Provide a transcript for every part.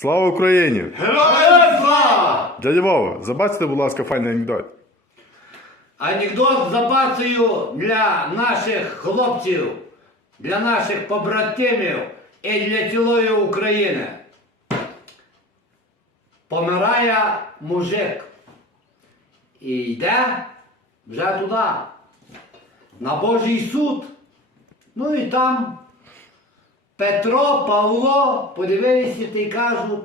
Слава Україні! Героям слава! Дядя Вова, забачте, будь ласка, файний анекдот. Анекдот запасую для наших хлопців, для наших побратимів і для цілої України. Помирає мужик і йде вже туди, на Божий суд. Ну і там Петро, Павло подивилися та й кажуть,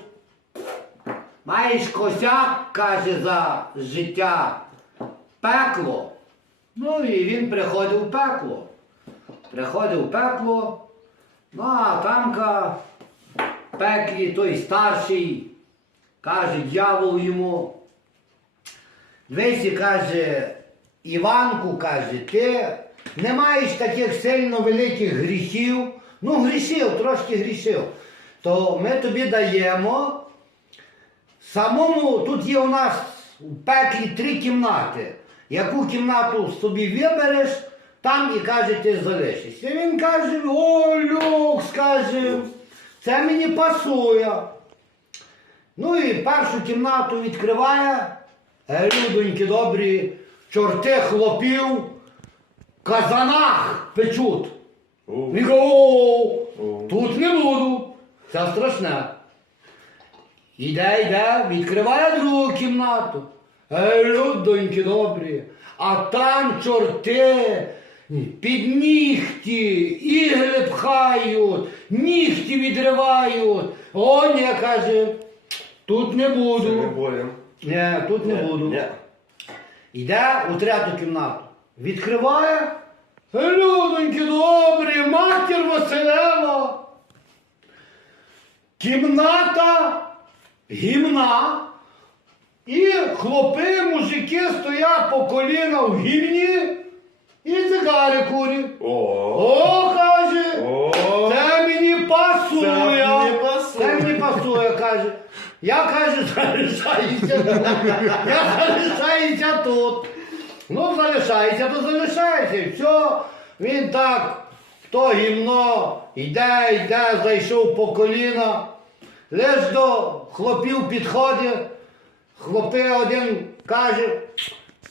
маєш косяк, каже, за життя пекло. Ну і він приходив в пекло. Приходив в пекло, ну а тамка пеклі той старший, каже, дьявол йому. Дивися, каже, Іванку, каже, ти не маєш таких сильно великих гріхів. Ну, грішив, трошки грішив. То ми тобі даємо Самому тут є у нас у пеклі три кімнати. Яку кімнату собі вибереш, там і каже, ти залишишся. Він каже, о, люкс, каже, це мені пасує. Ну і першу кімнату відкриває, е, людоньки добрі, чорти хлопів, казанах печуть. Він каже, о, тут не буду. Це страшне. Іде, йде, відкриває другу кімнату. Ей, людоньки добрі, а там чорти під нігті, ігли пхають, нігті відривають. О, ні, каже, тут не буду. болен. Ні, тут не буду. Ні. Йде у третю кімнату. Відкриває. «Е, Людоньки добрі, матір Василева. Кімната гімна. І хлопи, мужики стоять по коліна в гімні і цигари курять. О. О, каже, О. це мені пасує. Це мені пасує. Це мені пасує, каже. Я каже, залишаюся. Я залишаюся тут. Ну, залишається, то залишається. І все. Він так, то гімно, йде, йде, зайшов по коліна. Лиш до хлопів підходить. Хлопи один каже,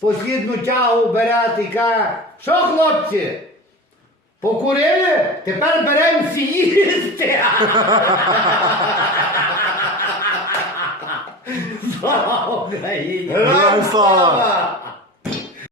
послідну тягу бере і каже, що хлопці? Покурили? Тепер беремо всі їсти. Слава Україні! Слава!